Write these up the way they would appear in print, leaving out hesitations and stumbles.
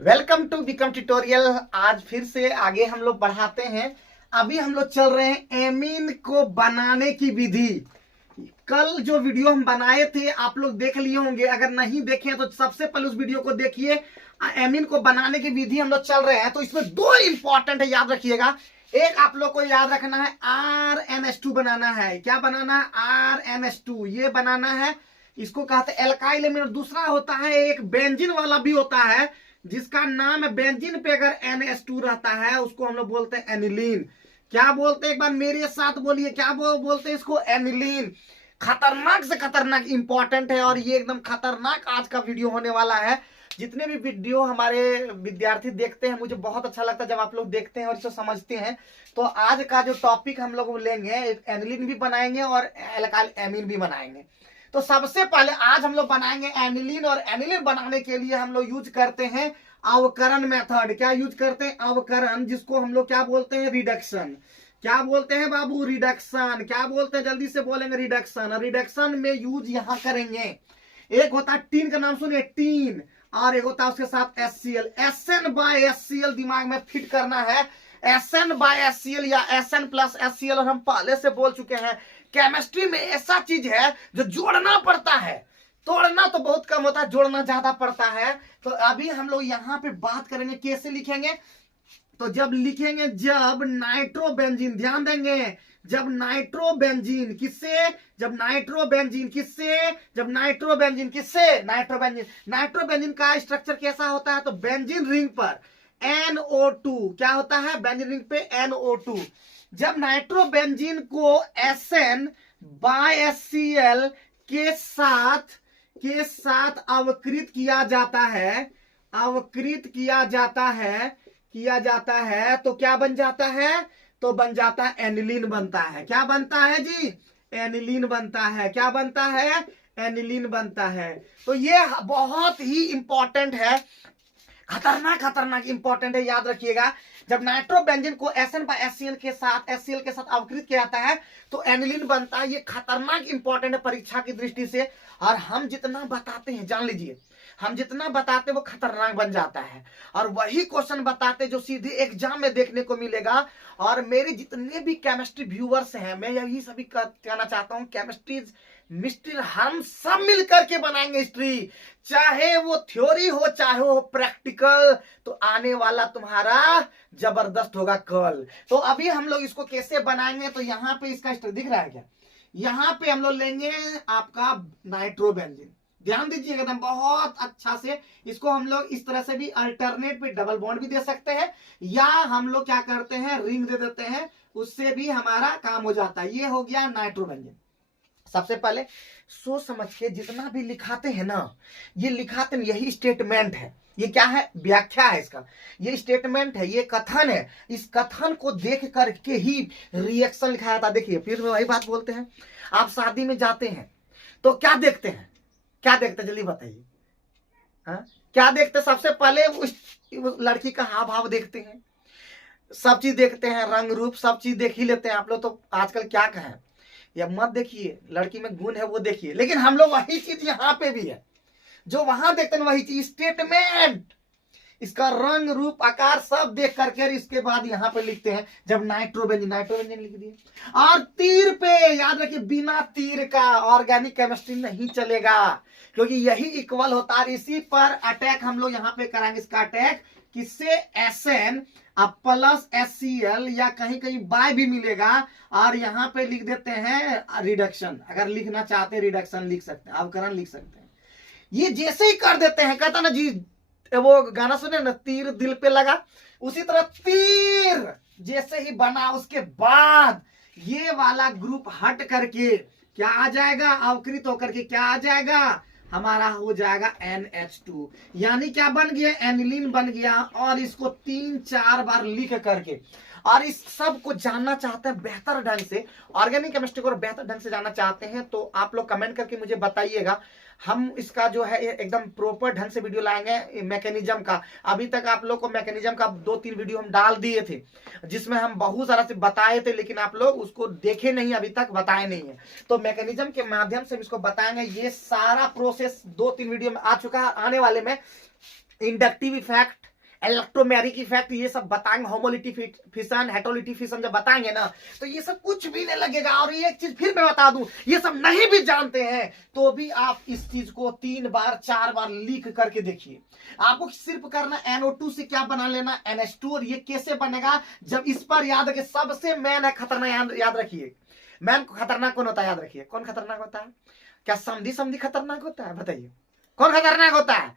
Welcome to become tutorial. आज फिर से आगे हम लोग बढ़ाते हैं। अभी हम लोग चल रहे हैं एमीन को बनाने की विधि। कल जो वीडियो हम बनाए थे आप लोग देख लिए होंगे, अगर नहीं देखे तो सबसे पहले उस वीडियो को देखिए। एमीन को बनाने की विधि हम लोग चल रहे हैं, तो इसमें दो इंपॉर्टेंट है, याद रखिएगा। एक आप लोग को याद रखना है, RnH2 बनाना है। क्या बनाना है? RnH2 ये बनाना है। इसको कहते हैं एल्काइल एमीन। दूसरा होता है एक बेंजीन वाला भी होता है, जिसका नाम है बेंजीन पे अगर NH2 रहता है उसको हम लोग बोलते हैं एनिलीन। क्या बोलते हैं? एक बार मेरे साथ बोलिए, क्या बोलते हैं इसको? एनिलीन। खतरनाक से खतरनाक इंपॉर्टेंट है, और ये एकदम खतरनाक आज का वीडियो होने वाला है। जितने भी वीडियो हमारे विद्यार्थी देखते हैं, मुझे बहुत अच्छा लगता है जब आप लोग देखते हैं और इसे समझते हैं। तो आज का जो टॉपिक हम लोग लेंगे, एनिलीन भी बनाएंगे और एल्काइल एमीन भी बनाएंगे। तो सबसे पहले आज हम लोग बनाएंगे एनिलीन, और एनिलीन बनाने के लिए हम लोग यूज करते हैं अवकरण मेथड। क्या यूज करते हैं? अवकरण, जिसको हम लोग क्या बोलते हैं? रिडक्शन। क्या बोलते हैं बाबू? रिडक्शन। क्या बोलते हैं? जल्दी से बोलेंगे, रिडक्शन। रिडक्शन में यूज यहां करेंगे। एक होता है टीन, का नाम सुनिए, टीन। और एक होता है उसके साथ HCl। SN/HCl दिमाग में फिट करना है। SN/HCl या SN+HCl, और हम पहले से बोल चुके हैं केमिस्ट्री में ऐसा चीज है जो जोड़ना पड़ता है। तोड़ना तो बहुत कम होता है, जोड़ना ज्यादा पड़ता है। तो अभी हम लोग यहाँ पे बात करेंगे कैसे लिखेंगे। तो जब लिखेंगे, जब नाइट्रोबेंजीन, ध्यान देंगे, जब नाइट्रोबेंजीन किससे, जब नाइट्रोबेंजीन किससे, जब नाइट्रोबेंजीन किससे, नाइट्रोबेंजीन का स्ट्रक्चर कैसा होता है? तो बेंजीन रिंग पर NO2 क्या होता है? बेंजीन रिंग पे NO2। जब नाइट्रोबेंजीन को SN/HCl के साथ अवकृत किया जाता है, अवकृत किया जाता है तो क्या बन जाता है? तो बन जाता है एनिलीन बनता है। क्या बनता है जी? एनिलीन बनता है। क्या बनता है? एनिलीन बनता है। तो ये बहुत ही इंपॉर्टेंट है, खतरनाक इंपॉर्टेंट है, याद रखिएगा। जब नाइट्रोबेंजीन को SN/HCl के साथ अवकृत किया जाता है तो एनिलीन बनता है। ये खतरनाक इंपॉर्टेंट है परीक्षा की दृष्टि से। और हम जितना बताते हैं, जान लीजिए, हम जितना बताते हैं वो खतरनाक बन जाता है। और वही क्वेश्चन बताते जो सीधे एग्जाम में देखने को मिलेगा। और मेरे जितने भी केमिस्ट्री व्यूअर्स हैं, मैं यही सभी कहना चाहता हूँ, केमिस्ट्री मिस्ट्री हम सब मिलकर के बनाएंगे हिस्ट्री। चाहे वो थ्योरी हो, चाहे वो प्रैक्टिकल, तो आने वाला तुम्हारा जबरदस्त होगा कल। तो अभी हम लोग इसको कैसे बनाएंगे? तो यहाँ पे इसका दिख रहा है क्या? यहाँ पे हम लोग लेंगे आपका नाइट्रोबेंजीन। ध्यान दीजिएगा एकदम बहुत अच्छा से। इसको हम लोग इस तरह से भी अल्टरनेट पे डबल बॉन्ड भी दे सकते हैं, या हम लोग क्या करते हैं, रिंग दे देते हैं, उससे भी हमारा काम हो जाता है। ये हो गया नाइट्रोबेंजीन। सबसे पहले सोच समझ के जितना भी लिखाते हैं ना, ये लिखाते हैं, यही स्टेटमेंट है। ये क्या है? व्याख्या है इसका। ये स्टेटमेंट है, ये कथन है। इस कथन को देख करके ही रिएक्शन लिखा जाता है। देखिए, फिर वही बात बोलते हैं, आप शादी में जाते हैं तो क्या देखते हैं? क्या देखते हैं? जल्दी बताइए। हाँ, क्या देखते हैं? सबसे पहले उस लड़की का हाव भाव देखते हैं, सब चीज देखते हैं, रंग रूप सब चीज देख ही लेते हैं। आप लोग तो आजकल क्या कहें, या मत देखिए, लड़की में गुण है वो देखिए, लेकिन हम लोग वही चीज यहाँ पे भी है जो वहां देखते हैं, वही चीज स्टेटमेंट, इसका रंग रूप आकार सब देख करके इसके बाद यहाँ पे लिखते हैं। जब नाइट्रोबेंजीन लिख दिए। और तीर पे याद रखिए, बिना तीर का ऑर्गेनिक केमिस्ट्री नहीं चलेगा, क्योंकि यही इक्वल होता है। इसी पर अटैक हम लोग यहाँ पे कराएंगे। इसका अटैक किससे? SN अब +HCl, या कहीं कहीं बाय भी मिलेगा, और यहाँ पे लिख देते हैं रिडक्शन। अगर लिखना चाहते हैं रिडक्शन लिख सकते हैं, अवकरण लिख सकते हैं। ये जैसे ही कर देते हैं, कहता ना जी, वो गाना सुने ना, तीर दिल पे लगा, उसी तरह तीर जैसे ही बना, उसके बाद ये वाला ग्रुप हट करके क्या आ जाएगा? अवकृत होकर के क्या आ जाएगा? हमारा हो जाएगा NH2। यानी क्या बन गया? एनिलीन बन गया। और इसको 3-4 बार लिख करके, और इस सब को जानना चाहते हैं बेहतर ढंग से, ऑर्गेनिक केमिस्ट्री को बेहतर ढंग से जानना चाहते हैं, तो आप लोग कमेंट करके मुझे बताइएगा। हम इसका जो है एकदम प्रॉपर ढंग से वीडियो लाएंगे मैकेनिज्म का। अभी तक आप लोग को मैकेनिज्म का 2-3 वीडियो हम डाल दिए थे, जिसमें हम बहुत सारा से बताए थे, लेकिन आप लोग उसको देखे नहीं, अभी तक बताए नहीं है। तो मैकेनिज्म के माध्यम से इसको बताएंगे। ये सारा प्रोसेस 2-3 वीडियो में आ चुका है। आने वाले में इंडक्टिव इफेक्ट, इलेक्ट्रोमेरिक इफेक्ट, ये सब बताएंगे, होमोलिटी फिशन, हेटरोलिटी फिशन जब बताएंगे ना तो ये सब कुछ भी नहीं लगेगा। और ये एक चीज फिर मैं बता दूं, ये सब नहीं भी जानते हैं तो भी आप इस चीज को 3 बार 4 बार लिख करके देखिए। आपको सिर्फ करना NO2 से क्या बना लेना, NH2, और ये कैसे बनेगा जब इस पर याद रखिए, सबसे मैन है खतरनाक, याद रखिए मैन खतरनाक कौन होता है, याद रखिए कौन खतरनाक होता है, क्या समझी समझी खतरनाक होता है, बताइए कौन खतरनाक होता है,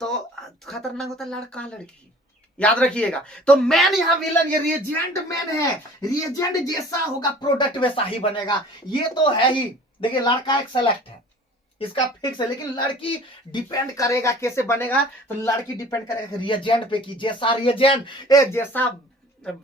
तो खतरनाक होता है लड़का लड़की, याद रखिएगा। तो मैन यहाँ विलन, ये रिएजेंट मैन है, रिएजेंट जैसा होगा प्रोडक्ट वैसा ही बनेगा, ये तो है ही। देखिए लड़का एक सेलेक्ट है, इसका फिक्स है, लेकिन लड़की डिपेंड करेगा कैसे बनेगा, तो लड़की डिपेंड करेगा रिएजेंट पे कि जैसा रिएजेंट जैसा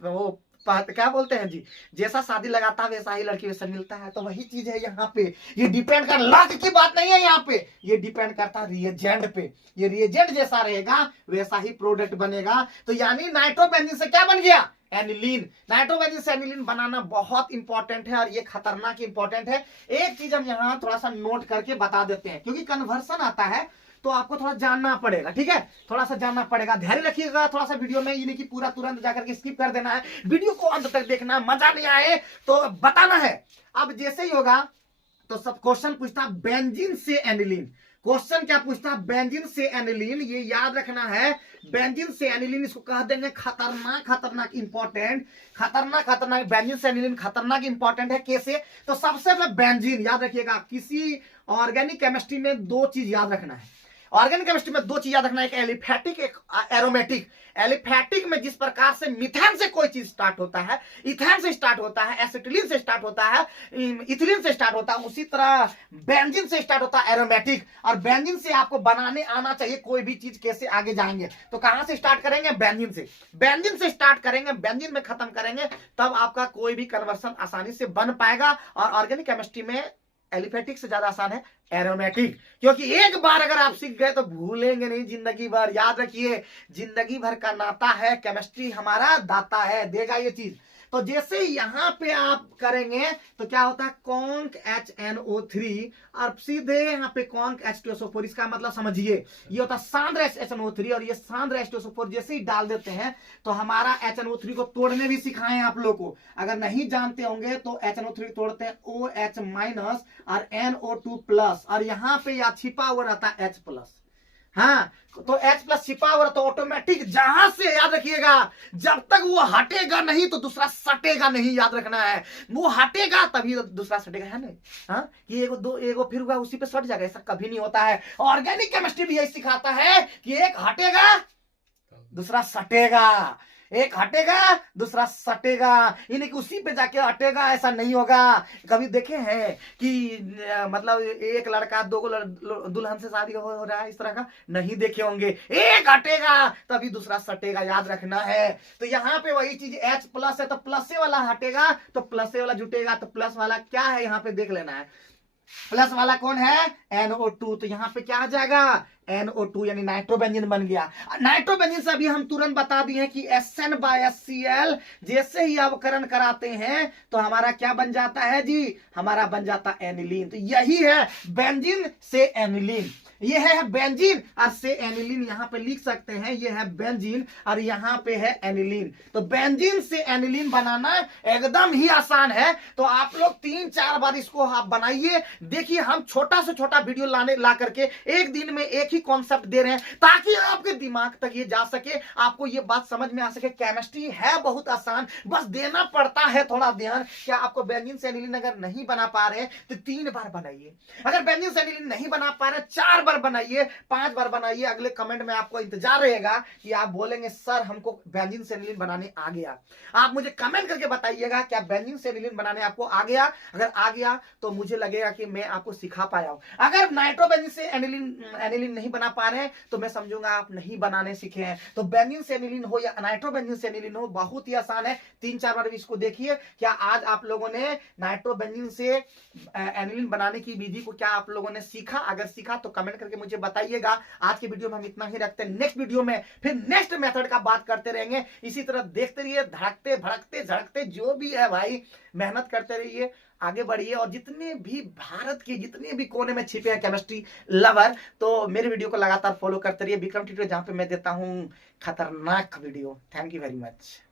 वो क्या बोलते हैं जी, जैसा शादी लगाता है वैसा ही लड़की वैसा मिलता है, तो वही चीज है यहाँ पे। ये डिपेंड कर लक की बात नहीं है यहाँ पे, ये डिपेंड करता है रिएजेंट पे, ये रिएजेंट जैसा रहेगा वैसा ही प्रोडक्ट बनेगा। तो यानी नाइट्रोबेंजीन से क्या बन गया, एनिलीन। नाइट्रोबेंजीन से एनिलीन बनाना बहुत इंपॉर्टेंट है और ये खतरनाक इंपॉर्टेंट है। एक चीज हम यहाँ थोड़ा सा नोट करके बता देते हैं, क्योंकि कन्वर्सन आता है तो आपको थोड़ा जानना पड़ेगा, ठीक है, थोड़ा सा जानना पड़ेगा, ध्यान रखिएगा थोड़ा सा वीडियो में, ये नहीं कि पूरा तुरंत जाकर के स्किप कर देना है, वीडियो को अंत तक देखना, मजा नहीं आए तो बताना है। अब जैसे ही होगा तो सब क्वेश्चन पूछता बेंजीन से एनिलीन, क्वेश्चन क्या पूछता है, बेंजीन से एनिलीन, ये याद रखना है, बेंजीन से एनिलीन, इसको कह देंगे खतरनाक खतरनाक इंपॉर्टेंट, खतरनाक खतरनाक, बेंजीन से एनिलीन खतरनाक इंपॉर्टेंट है। कैसे, तो सबसे पहले बेंजीन याद रखिएगा, किसी ऑर्गेनिक केमिस्ट्री में 2 चीज याद रखना है, ऑर्गेनिक केमिस्ट्री में 2 चीज याद रखना है, एक एलिफेटिक एक एरोमेटिक। एलिफेटिक में जिस प्रकार से मिथेन से कोई चीज स्टार्ट होता है, इथेन से स्टार्ट होता है, एसिटिलीन से स्टार्ट होता है, इथिलीन से स्टार्ट होता है, उसी तरह बेंजीन से स्टार्ट होता है एरोमेटिक। और बेंजीन से आपको बनाने आना चाहिए कोई भी चीज, कैसे आगे जाएंगे, तो कहां से स्टार्ट करेंगे, बेंजीन से, बेंजीन से स्टार्ट करेंगे, बेंजीन में खत्म करेंगे, तब आपका कोई भी कन्वर्सन आसानी से बन पाएगा। और ऑर्गेनिक केमिस्ट्री में एलिफेटिक से ज्यादा आसान है एरोमेटिक, क्योंकि एक बार अगर आप सीख गए तो भूलेंगे नहीं जिंदगी भर। याद रखिए जिंदगी भर का नाता है, केमिस्ट्री हमारा दाता है, देगा ये चीज। तो जैसे यहाँ पे आप करेंगे तो क्या होता है, कॉन्क HNO3 और सीधे यहाँ पे कॉन्क H2SO4, इसका मतलब समझिए ये होता है सांद्र HNO3 और ये सांद्र H2SO4 जैसे ही डाल देते हैं तो हमारा HNO3 को तोड़ने भी सिखाएं आप लोग को, अगर नहीं जानते होंगे तो HNO3 तोड़ते हैं OH- और NO2+, और यहाँ पे या छिपा हुआ रहता है H+। हाँ, तो H+ छिपा हुआ तो ऑटोमेटिक जहां से, याद रखिएगा, जब तक वो हटेगा नहीं तो दूसरा सटेगा नहीं, याद रखना है, वो हटेगा तभी तो दूसरा सटेगा, है नहीं। हाँ, ये एगो फिर हुआ उसी पे सट जाएगा, ऐसा कभी नहीं होता है। ऑर्गेनिक केमिस्ट्री भी यही सिखाता है कि एक हटेगा दूसरा सटेगा, एक हटेगा दूसरा सटेगा, यानी कि उसी पे जाके हटेगा, ऐसा नहीं होगा। कभी देखे हैं कि मतलब एक लड़का 2 दुल्हन से शादी हो रहा है, इस तरह का नहीं देखे होंगे, एक हटेगा तभी दूसरा सटेगा, याद रखना है। तो यहाँ पे वही चीज H+ है तो प्लस वाला हटेगा तो प्लस वाला जुटेगा, तो प्लस वाला क्या है यहाँ पे देख लेना है, प्लस वाला कौन है, NO2, तो यहाँ पे क्या आ जाएगा, NO2 यानी नाइट्रोबेंजीन बन गया। नाइट्रोबेंजीन से अभी हम तुरंत बता दिए कि SN/HCl जैसे ही अवकरण कराते हैं तो हमारा क्या बन जाता है जी, हमारा बन जाता है एनिलीन। तो यही है बेंजीन से एनिलीन, ये है बेंजीन और से एनिलीन, यहाँ पे लिख सकते हैं, ये है बेंजीन और यहाँ पे है एनिलीन। तो बेंजीन से एनिलीन बनाना एकदम ही आसान है, तो आप लोग 3-4 बार इसको आप बनाइए, देखिए हम छोटा से छोटा वीडियो ला करके एक दिन में एक ही कॉन्सेप्ट दे रहे हैं ताकि आपके दिमाग तक ये जा सके, आपको ये बात समझ में आ सके। केमिस्ट्री है बहुत आसान, बस देना पड़ता है थोड़ा ध्यान। क्या आपको बेंजीन से एनिलीन अगर नहीं बना पा रहे तो 3 बार बनाइए, अगर बेंजीन से एनिलीन नहीं बना पा रहे 4 बार बनाइए, 5 बार बनाइए। अगले कमेंट में आपको इंतजार रहेगा कि आप बोलेंगे सर हमको बेंजीन से एनिलीन बनाने आ गया। आप मुझे कमेंट करके बताइएगा क्या बेंजीन से एनिलीन बनाने आपको आ गया, अगर आ गया तो मुझे लगेगा कि मैं आपको सिखा पाया हूं। अगर नाइट्रोबेंजीन से एनिलीन नहीं बना पा रहे हैं तो मैं समझूंगा आप नहीं बनाने सीखे हैं। तो बेंजीन से एनिलीन हो या नाइट्रोबेंजीन से एनिलीन हो, बहुत ही आसान है, 3-4 बार इसको देखिए। क्या आज आप लोगों ने नाइट्रोबेंजीन से एनिलीन बनाने की विधि को क्या आप लोगों ने सीखा? अगर सीखा तो कमेंट करके मुझे बताइएगा। आज की वीडियो में हम इतना ही रखते हैं, नेक्स्ट वीडियो में फिर नेक्स्ट मेथड का बात करते रहेंगे। इसी तरह देखते रहिए, धड़कते भड़कते झड़कते जो भी है भाई, मेहनत करते रहिए। आगे बढ़िए। और जितने भी भारत के जितने भी कोने में छिपे हैं केमिस्ट्री लवर, तो मेरे वीडियो को लगातार फॉलो करते रहिए विक्रम ट्यूटोरियल, जहां पे मैं देता हूं खतरनाक video. Thank you very much.